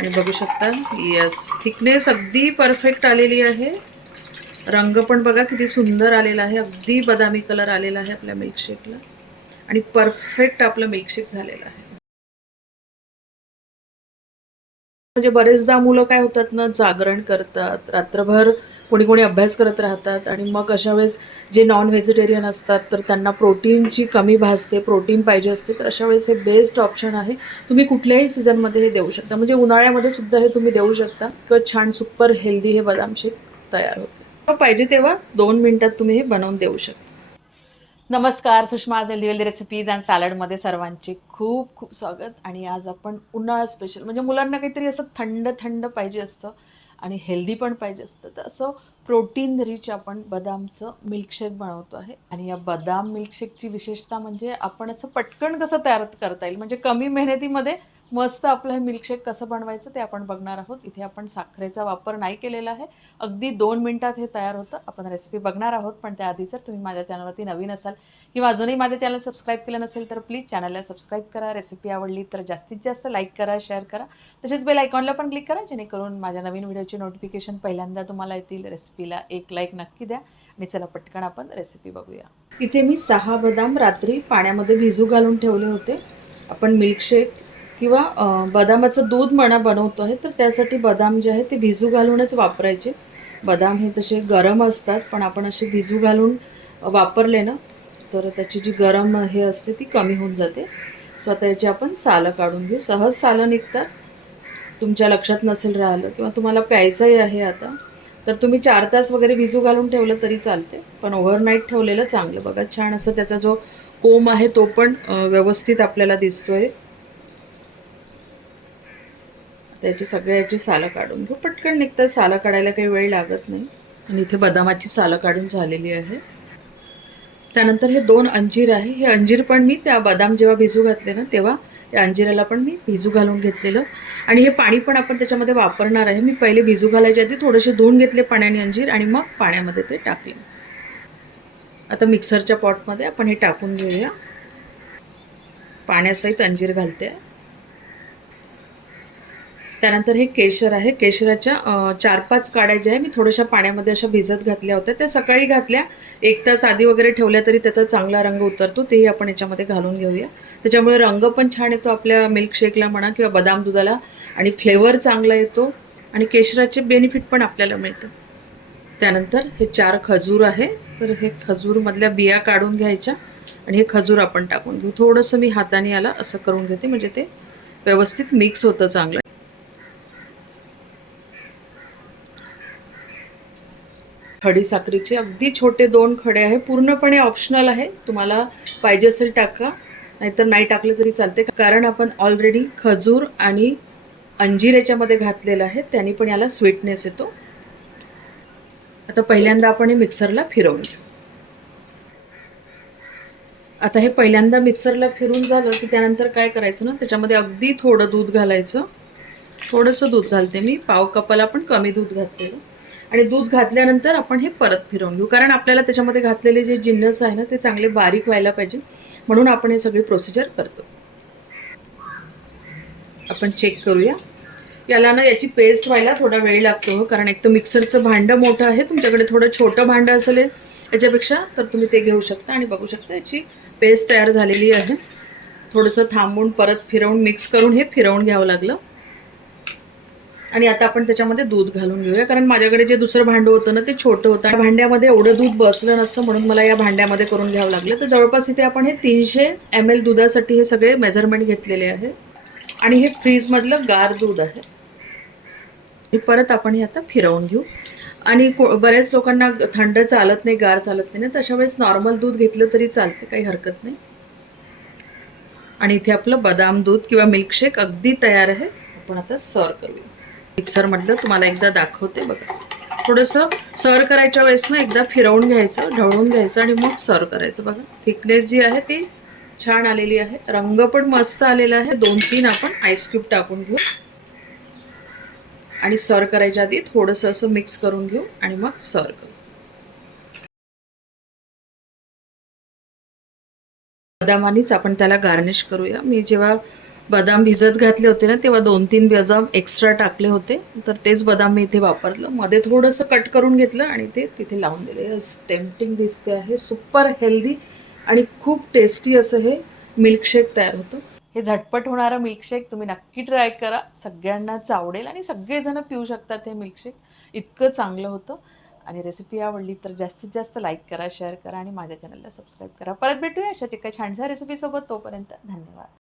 आणि बघू शकता यस थिकनेस अगदी परफेक्ट आलेली आहे. रंग पण बघा किती सुंदर आलेला आहे अगदी बदामी कलर आलेला आहे आपल्या मिल्कशेकला आणि परफेक्ट आपलं मिल्कशेक झालेलं आहे. म्हणजे बरेचदा मुलं काय होतात ना जागरण करतात रात्रभर कोणी कोणी अभ्यास करत राहतात आणि मग अशा वेळेस जे नॉन व्हेजिटेरियन असतात तर त्यांना प्रोटीनची कमी भासते प्रोटीन पाहिजे असते तर अशा वेळेस हे बेस्ट ऑप्शन आहे. तुम्ही कुठल्याही सीझनमध्ये हे देऊ शकता. म्हणजे उन्हाळ्यामध्ये सुद्धा हे तुम्ही देऊ शकता. इतकं छान सुपर हेल्दी हे बदाम शेक तयार होते. पाहिजे तेव्हा दोन मिनिटात तुम्ही हे बनवून देऊ शकता. नमस्कार Sushma healthy wealthy recipes and सॅलडमध्ये सर्वांचे खूप खूप स्वागत. आणि आज आपण उन्हाळा स्पेशल म्हणजे मुलांना काहीतरी असं थंड थंड पाहिजे असतं. आणि हेल्दी पण पाहिजे असतं. तर असं प्रोटीन रिच आपण बदामचं मिल्कशेक बनवतो आहे. आणि या बदाम मिल्कशेकची विशेषता म्हणजे आपण असं पटकन कसं तयार करता येईल? म्हणजे कमी मेहनतीमध्ये मस्त आपलं हे मिल्कशेक कसं बनवायचं ते आपण बघणार आहोत. इथे आपण साखरेचा वापर नाही केलेला आहे. अगदी दोन मिनिटात हे तयार होतं. आपण रेसिपी बघणार आहोत. पण त्याआधी जर तुम्ही माझ्या चॅनलवरती नवीन असाल किंवा अजूनही माझं चॅनल सबस्क्राईब केलं नसेल तर प्लीज चॅनलला सबस्क्राईब करा. रेसिपी आवडली तर जास्तीत जास्त लाईक करा शेअर करा. तसेच बेल आयकॉनला पण क्लिक करा. जेणेकरून माझ्या नवीन व्हिडिओची नोटिफिकेशन पहिल्यांदा तुम्हाला येतील. रेसिपीला एक लाईक नक्की द्या. आणि चला पटकन आपण रेसिपी बघूया. इथे मी सहा बदाम रात्री पाण्यामध्ये भिजू घालून ठेवले होते. आपण मिल्कशेक किंवा बदामाचं दूध म्हणा बनवतो आहे तर त्यासाठी बदाम जे आहे ते भिजू घालूनच वापरायचे. बदाम हे तसे गरम असतात पण आपण असे भिजू घालून वापरले ना तर त्याची जी गरम हे असते ती कमी होऊन जाते. सो आता याची आपण सालं काढून घेऊ. सहज सालं निघतात. तुमच्या लक्षात नसेल राहिलं किंवा तुम्हाला प्यायचंही आहे आता तर तुम्ही चार तास वगैरे भिजू घालून ठेवलं तरी चालते पण ओव्हरनाईट ठेवलेलं चांगलं. बघा छान असं त्याचा जो कोम आहे तो पण व्यवस्थित आपल्याला दिसतो आहे त्याची सगळ्याची सालं काढून घेऊ. पटकन निघतं सालं काढायला काही वेळ लागत नाही. आणि इथे बदामाची सालं काढून झालेली आहे. त्यानंतर हे दोन अंजीर आहे. हे अंजीर पण मी त्या बदाम जेव्हा भिजू घातले ना तेव्हा त्या अंजिराला पण मी भिजू घालून घेतलेलं. आणि हे पाणी पण आपण त्याच्यामध्ये वापरणार आहे. मी पहिले भिजू घालायच्या आधी थोडेसे धुवून घेतले पाण्याने अंजीर आणि मग पाण्यामध्ये ते टाकले. आता मिक्सरच्या पॉटमध्ये आपण हे टाकून घेऊया. पाण्यासहित अंजीर घालते. त्यानंतर हे केशर आहे. केशराच्या चार पाच काड्या ज्या आहे मी थोड्याशा पाण्यामध्ये अशा भिजत घातल्या होत्या. त्या सकाळी घातल्या. एक तास आधी वगैरे ठेवल्या तरी त्याचा चांगला रंग उतरतो. तेही आपण याच्यामध्ये घालून घेऊया. त्याच्यामुळे रंग पण छान येतो आपल्या मिल्कशेकला म्हणा किंवा बदाम दुधाला आणि फ्लेवर चांगला येतो आणि केशराचे बेनिफिट पण आपल्याला मिळतं. त्यानंतर हे चार खजूर आहे. तर हे खजूरमधल्या बिया काढून घ्यायच्या आणि हे खजूर आपण टाकून घेऊ. थोडंसं मी हाताने याला असं करून घेते. म्हणजे ते व्यवस्थित मिक्स होतं चांगलं. खडी साखरेचे. अगदी छोटे दोन खडे आहे. पूर्णपणे ऑप्शनल आहे. तुम्हाला पाहिजे असेल टाका. नाहीतर नाही टाकले तरी चालते कारण आपण ऑलरेडी खजूर आणि अंजीर याच्यामध्ये घातलेलं आहे. त्यांनी पण याला स्वीटनेस येतो. आता पहिल्यांदा आपण हे मिक्सरला फिरवून घेऊ. आता हे पहिल्यांदा मिक्सरला फिरून झालं की त्यानंतर काय करायचं ना? त्याच्यामध्ये अगदी थोडं दूध घालायचं. थोडंसं दूध घालते मी. पाव कपाला पण कमी दूध घातलेलं. आणि दूध घातल्यानंतर आपण हे परत फिरवून घेऊ. कारण आपल्याला त्याच्यामध्ये घातलेले जे जिन्नस आहे ना ते चांगले बारीक व्हायला पाहिजे. म्हणून आपण हे सगळी प्रोसिजर करतो. आपण चेक करूया. याला ना याची पेस्ट व्हायला थोडा वेळ लागतो हो, कारण एक तर मिक्सरचं भांडं मोठं आहे. तुमच्याकडे थोडं छोटं भांडं असेल याच्यापेक्षा तर तुम्ही ते घेऊ शकता आणि बघू शकता याची पेस्ट तयार झालेली आहे. थोडंसं थांबून परत फिरवून मिक्स करून हे फिरवून घ्यावं लागलं. आणि आता आपण त्याच्यामध्ये दूध घालून घेऊया. कारण माझ्याकडे जे दुसरं भांडं होतं ना ते छोटं होतं. भांड्यामध्ये एवढं दूध बसलं नसतं म्हणून मला या भांड्यामध्ये करून घ्यावं लागलं. तर जवळपास इथे आपण हे तीनशे एम एल दुधासाठी हे सगळे मेजरमेंट घेतलेले आहे. आणि हे फ्रीजमधलं गार दूध आहे. हे परत आपण हे आता फिरवून घेऊ. आणि को बऱ्याच लोकांना थंड चालत नाही गार चालत नाही. ना तर अशा वेळेस नॉर्मल दूध घेतलं तरी चालते काही हरकत नाही. आणि इथे आपलं बदाम दूध किंवा मिल्कशेक अगदी तयार आहे. आपण आता सर्व करूया. मिक्सर म्हटलं तुम्हाला एकदा दाखवते बघा. थोडंसं सर्व करायच्या वेळेस ना एकदा फिरवून घ्यायचं ढवळून घ्यायचं आणि मग सर्व करायचं. बघा थिकनेस जी आहे ती छान आलेली आहे. रंग पण मस्त आलेला आहे. दोन तीन आपण आईस क्यूब टाकून घेऊ. आणि सर्व करायच्या आधी थोडंसं असं मिक्स करून घेऊ आणि मग सर्व करू. बदामानीच आपण त्याला गार्निश करूया. मी जेव्हा बदाम भिजत घातले होते ना तेव्हा दोन तीन बदाम एक्स्ट्रा टाकले होते. तर तेच बदाम मी इथे वापरलं. मध्ये थोडंसं कट करून घेतलं आणि ते तिथे लावून दिले. टेम्पटिंग दिसते आहे. सुपर हेल्दी आणि खूप टेस्टी असं हे मिल्कशेक तयार होतं. हे झटपट होणारं मिल्कशेक तुम्ही नक्की ट्राय करा. सगळ्यांनाच आवडेल आणि सगळेजण पिऊ शकतात हे मिल्कशेक इतकं चांगलं होतं. आणि रेसिपी आवडली तर जास्तीत जास्त लाईक करा शेअर करा आणि माझ्या चॅनलला सबस्क्राईब करा. परत भेटूया अशाच एका छानशा रेसिपीसोबत तोपर्यंत धन्यवाद.